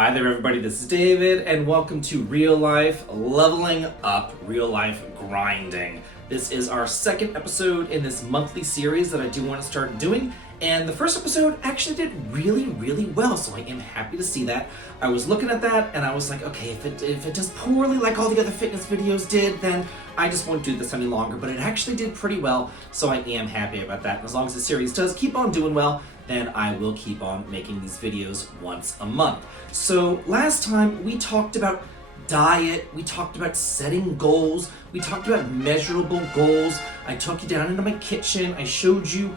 Hi there everybody, this is David and welcome to Real Life Leveling Up, Real Life Grinding. This is our second episode in this monthly series that I do want to start doing, and the first episode actually did really well, so I am happy to see that. I was looking at that and I was like, okay, if it does poorly like all the other fitness videos did, then I just won't do this any longer, but it actually did pretty well, so I am happy about that. And as long as the series does keep on doing well, then I will keep on making these videos once a month. So last time we talked about diet, we talked about setting goals, we talked about measurable goals. I took you down into my kitchen, I showed you,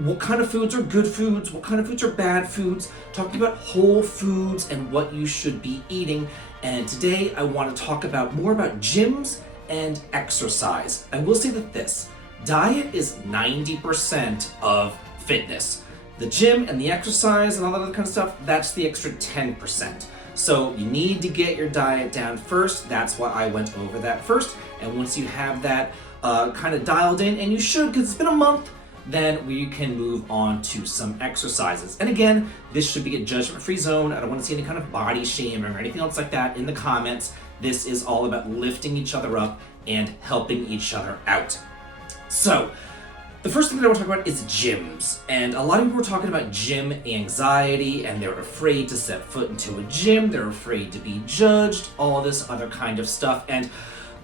what kind of foods are good foods, what kind of foods are bad foods, talked about whole foods and what you should be eating. And today I want to talk more about gyms and exercise. I will say that diet is 90% of fitness. The gym and the exercise and all that other kind of stuff, that's the extra 10%. So you need to get your diet down first. That's why I went over that first. And once you have that kind of dialed in, and you should, because it's been a month, then we can move on to some exercises. And again, this should be a judgment-free zone. I don't want to see any kind of body shame or anything else like that in the comments. This is all about lifting each other up and helping each other out. So, the first thing that I want to talk about is gyms. And a lot of people are talking about gym anxiety, and they're afraid to set foot into a gym, they're afraid to be judged, all this other kind of stuff. And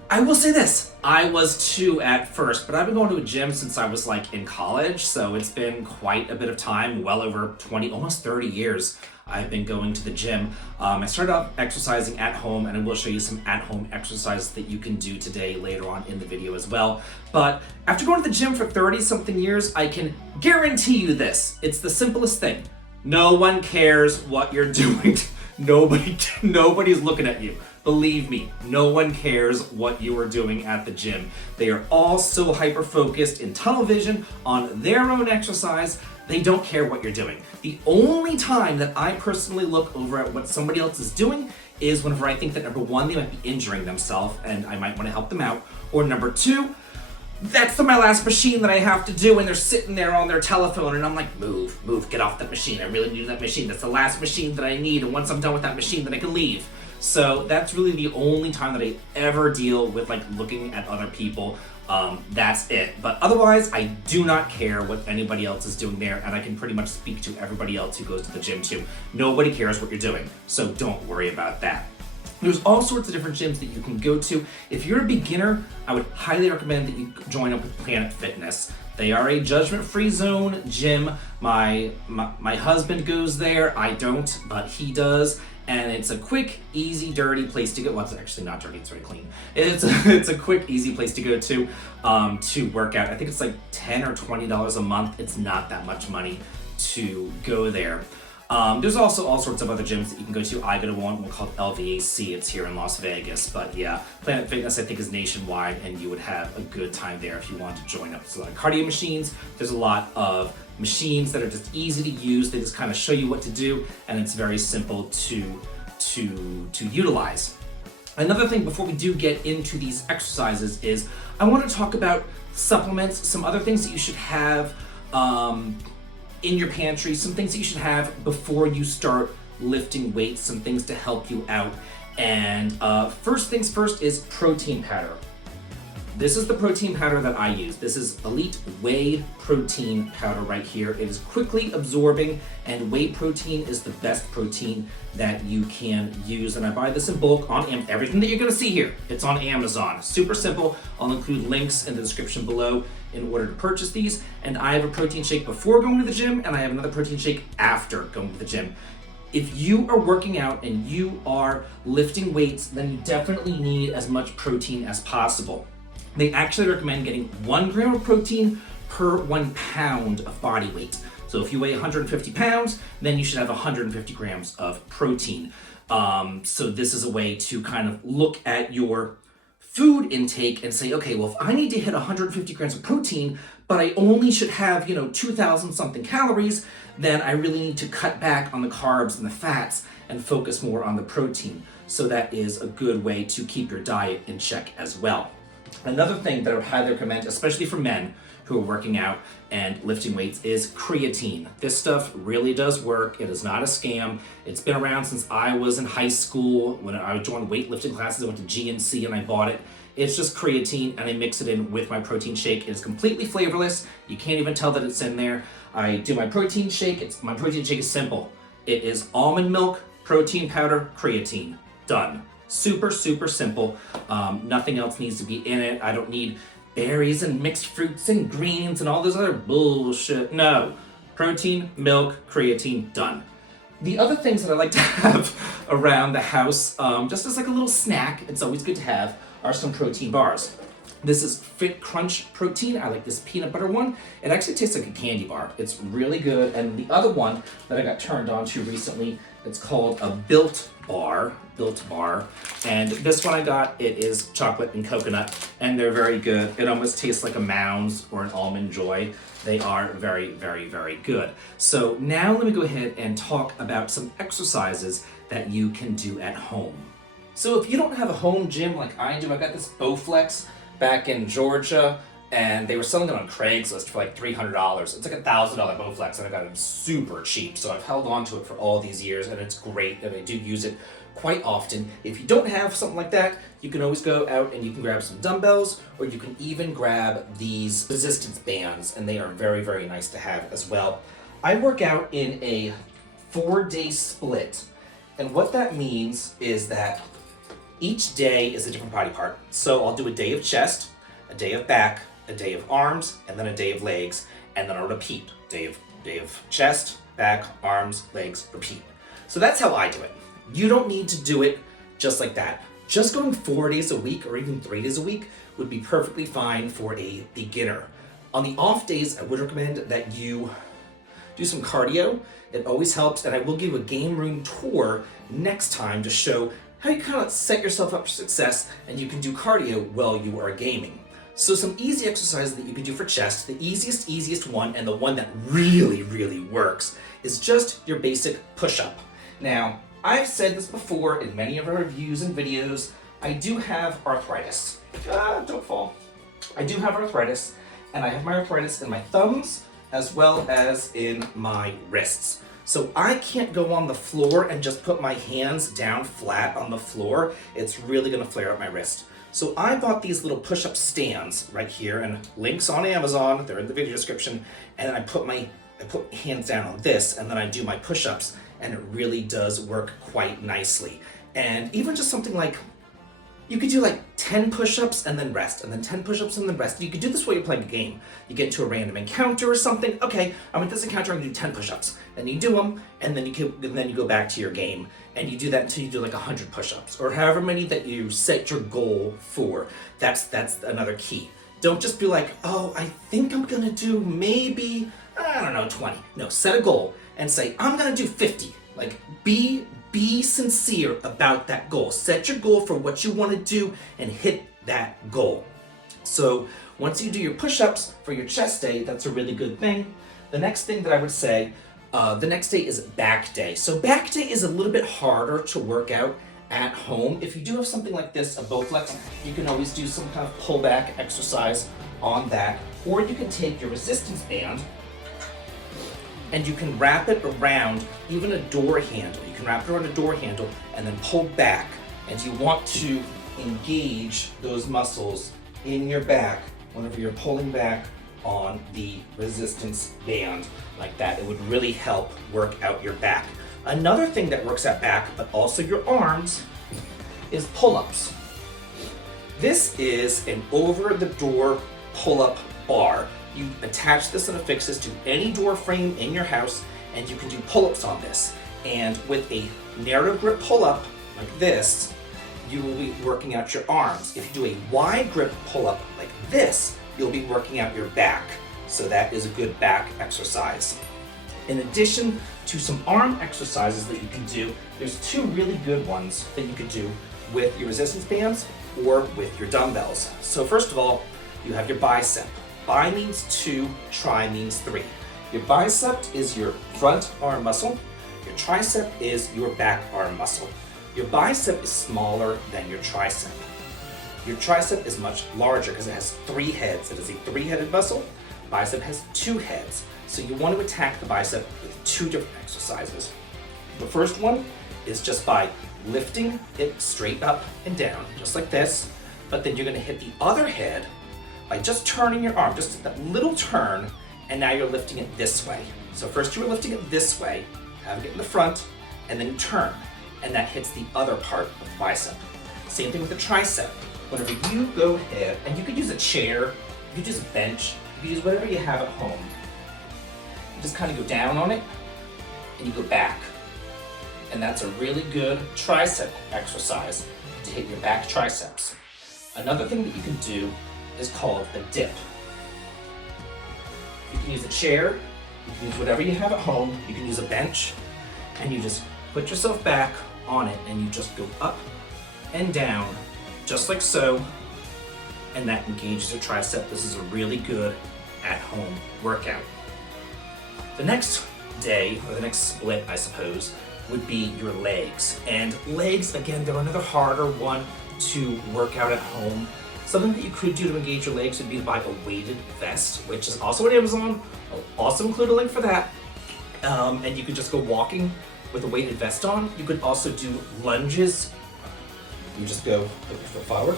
I will say this, I was too at first, but I've been going to a gym since I was in college, so it's been quite a bit of time, well over 20, almost 30 years I've been going to the gym. I started off exercising at home, and I will show you some at-home exercises that you can do today later on in the video as well. But after going to the gym for 30-something years, I can guarantee you this. It's the simplest thing. No one cares what you're doing. Nobody's looking at you. Believe me, no one cares what you are doing at the gym. They are all so hyper-focused in tunnel vision on their own exercise, they don't care what you're doing. The only time that I personally look over at what somebody else is doing is whenever I think that number one, they might be injuring themselves and I might want to help them out, or number two, that's my last machine that I have to do, and they're sitting there on their telephone, and I'm like, move, get off that machine. I really need that machine. That's the last machine that I need, and once I'm done with that machine, then I can leave. So that's really the only time that I ever deal with looking at other people. That's it. But otherwise, I do not care what anybody else is doing there, and I can pretty much speak to everybody else who goes to the gym too. Nobody cares what you're doing, so don't worry about that. There's all sorts of different gyms that you can go to. If you're a beginner, I would highly recommend that you join up with Planet Fitness. They are a judgment-free zone gym. My husband goes there. I don't, but he does. And it's a quick, easy, dirty place to go. Well, it's actually not dirty, it's very clean. It's a quick, easy place to go to work out. I think it's like $10 or $20 a month. It's not that much money to go there. There's also all sorts of other gyms that you can go to. I go to one called LVAC. It's here in Las Vegas. But yeah, Planet Fitness I think is nationwide, and you would have a good time there if you want to join up. There's a lot of cardio machines. There's a lot of machines that are just easy to use. They just kind of show you what to do, and it's very simple to utilize. Another thing before we do get into these exercises is I want to talk about supplements, some other things that you should have in your pantry, some things that you should have before you start lifting weights, some things to help you out. And first things first is protein powder. This is the protein powder that I use. This is Elite Whey Protein Powder right here. It is quickly absorbing, and whey protein is the best protein that you can use. And I buy this in bulk on Amazon. Everything that you're gonna see here, it's on Amazon. Super simple. I'll include links in the description below in order to purchase these. And I have a protein shake before going to the gym, and I have another protein shake after going to the gym. If you are working out and you are lifting weights, then you definitely need as much protein as possible. They actually recommend getting 1 gram of protein per 1 pound of body weight. So if you weigh 150 pounds, then you should have 150 grams of protein. So this is a way to kind of look at your food intake and say, okay, well, if I need to hit 150 grams of protein, but I only should have, 2,000 something calories, then I really need to cut back on the carbs and the fats and focus more on the protein. So that is a good way to keep your diet in check as well. Another thing that I would highly recommend, especially for men, who are working out and lifting weights is creatine. This stuff really does work. It is not a scam. It's been around since I was in high school. When I joined weightlifting classes, I went to GNC and I bought it. It's just creatine, and I mix it in with my protein shake. It is completely flavorless. You can't even tell that it's in there. I do my protein shake. My protein shake is simple. It is almond milk, protein powder, creatine. Done. Super, super simple. Nothing else needs to be in it. I don't need berries and mixed fruits and greens and all this other bullshit. No. Protein, milk, creatine, done. The other things that I like to have around the house, just as like a little snack, it's always good to have, are some protein bars. This is Fit Crunch protein. I like this peanut butter one. It actually tastes like a candy bar. It's really good. And the other one that I got turned on to recently, it's called a Built Bar. And this one I got, it is chocolate and coconut, and they're very good. It almost tastes like a Mounds or an Almond Joy. They are very, very, very good. So now let me go ahead and talk about some exercises that you can do at home. So if you don't have a home gym like I do, I got this Bowflex back in Georgia, and they were selling it on Craigslist for like $300. It's like $1,000 Bowflex, and I got it super cheap. So I've held on to it for all these years, and it's great, and I do use it quite often. If you don't have something like that, you can always go out and you can grab some dumbbells, or you can even grab these resistance bands, and they are very, very nice to have as well. I work out in a 4-day split, and what that means is that each day is a different body part. So I'll do a day of chest, a day of back, a day of arms, and then a day of legs, and then I'll repeat. Day of chest, back, arms, legs, repeat. So that's how I do it. You don't need to do it just like that. Just going 4 days a week or even 3 days a week would be perfectly fine for a beginner. On the off days, I would recommend that you do some cardio. It always helps, and I will give a game room tour next time to show how you kind of set yourself up for success and you can do cardio while you are gaming. So some easy exercises that you can do for chest, the easiest one, and the one that really, really works, is just your basic push-up. Now, I've said this before in many of our reviews and videos, I do have arthritis. Don't fall. I do have arthritis, and I have my arthritis in my thumbs as well as in my wrists. So I can't go on the floor and just put my hands down flat on the floor. It's really gonna flare up my wrist. So I bought these little push-up stands right here, and links on Amazon, they're in the video description, and I put hands down on this, and then I do my push-ups, and it really does work quite nicely. And even just something like, you could do like 10 push-ups and then rest, and then 10 push-ups and then rest. You could do this while you're playing a game. You get into a random encounter or something. Okay, I'm at this encounter, I'm gonna do 10 push-ups. And you do them, and then you go back to your game, and you do that until you do like 100 push-ups, or however many that you set your goal for. That's another key. Don't just be like, oh, I think I'm gonna do maybe, I don't know, 20. No, set a goal and say, I'm gonna do 50. Like, be sincere about that goal. Set your goal for what you want to do and hit that goal. So once you do your push-ups for your chest day, that's a really good thing. The next thing that I would say, the next day is back day. So back day is a little bit harder to work out at home. If you do have something like this, a Bowflex, you can always do some kind of pullback exercise on that. Or you can take your resistance band and you can wrap it around even a door handle. You can wrap it around a door handle and then pull back. And you want to engage those muscles in your back whenever you're pulling back on the resistance band like that. It would really help work out your back. Another thing that works out back, but also your arms, is pull-ups. This is an over-the-door pull-up bar. You attach this and affix this to any door frame in your house, and you can do pull-ups on this. And with a narrow grip pull-up like this, you will be working out your arms. If you do a wide grip pull-up like this, you'll be working out your back. So that is a good back exercise. In addition to some arm exercises that you can do, there's two really good ones that you could do with your resistance bands or with your dumbbells. So first of all, you have your bicep. Bi means 2, tri means 3. Your bicep is your front arm muscle. Your tricep is your back arm muscle. Your bicep is smaller than your tricep. Your tricep is much larger because it has 3 heads. It is a 3-headed muscle. bicep has 2 heads. So you want to attack the bicep with 2 different exercises. The first one is just by lifting it straight up and down, just like this. But then you're going to hit the other head by just turning your arm, just that little turn, and now you're lifting it this way. So first you were lifting it this way, having it in the front, and then you turn, and that hits the other part of the bicep. Same thing with the tricep. Whenever you go ahead, and you could use a chair, you could use a bench, you could use whatever you have at home. You just kind of go down on it, and you go back. And that's a really good tricep exercise to hit your back triceps. Another thing that you can do is called a dip. You can use a chair, you can use whatever you have at home, you can use a bench, and you just put yourself back on it and you just go up and down, just like so, and that engages your tricep. This is a really good at-home workout. The next day, or the next split, I suppose, would be your legs. And legs, again, they're another harder one to work out at home. Something that you could do to engage your legs would be to buy a weighted vest, which is also on Amazon. I'll also include a link for that. And you could just go walking with a weighted vest on. You could also do lunges. You just go put your foot forward,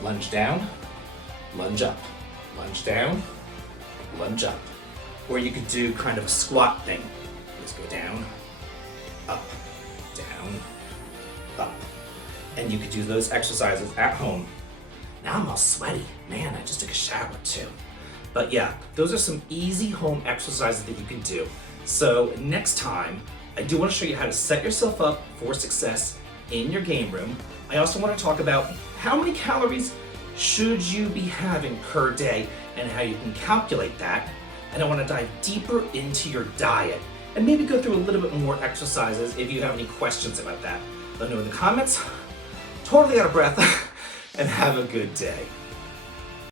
lunge down, lunge up, lunge down, lunge up. Or you could do kind of a squat thing. Just go down, up, down, up. And you could do those exercises at home. Now I'm all sweaty. Man, I just took a shower too. But yeah, those are some easy home exercises that you can do. So next time, I do want to show you how to set yourself up for success in your game room. I also want to talk about how many calories should you be having per day and how you can calculate that. And I want to dive deeper into your diet and maybe go through a little bit more exercises if you have any questions about that. Let me know in the comments. Totally out of breath. And have a good day.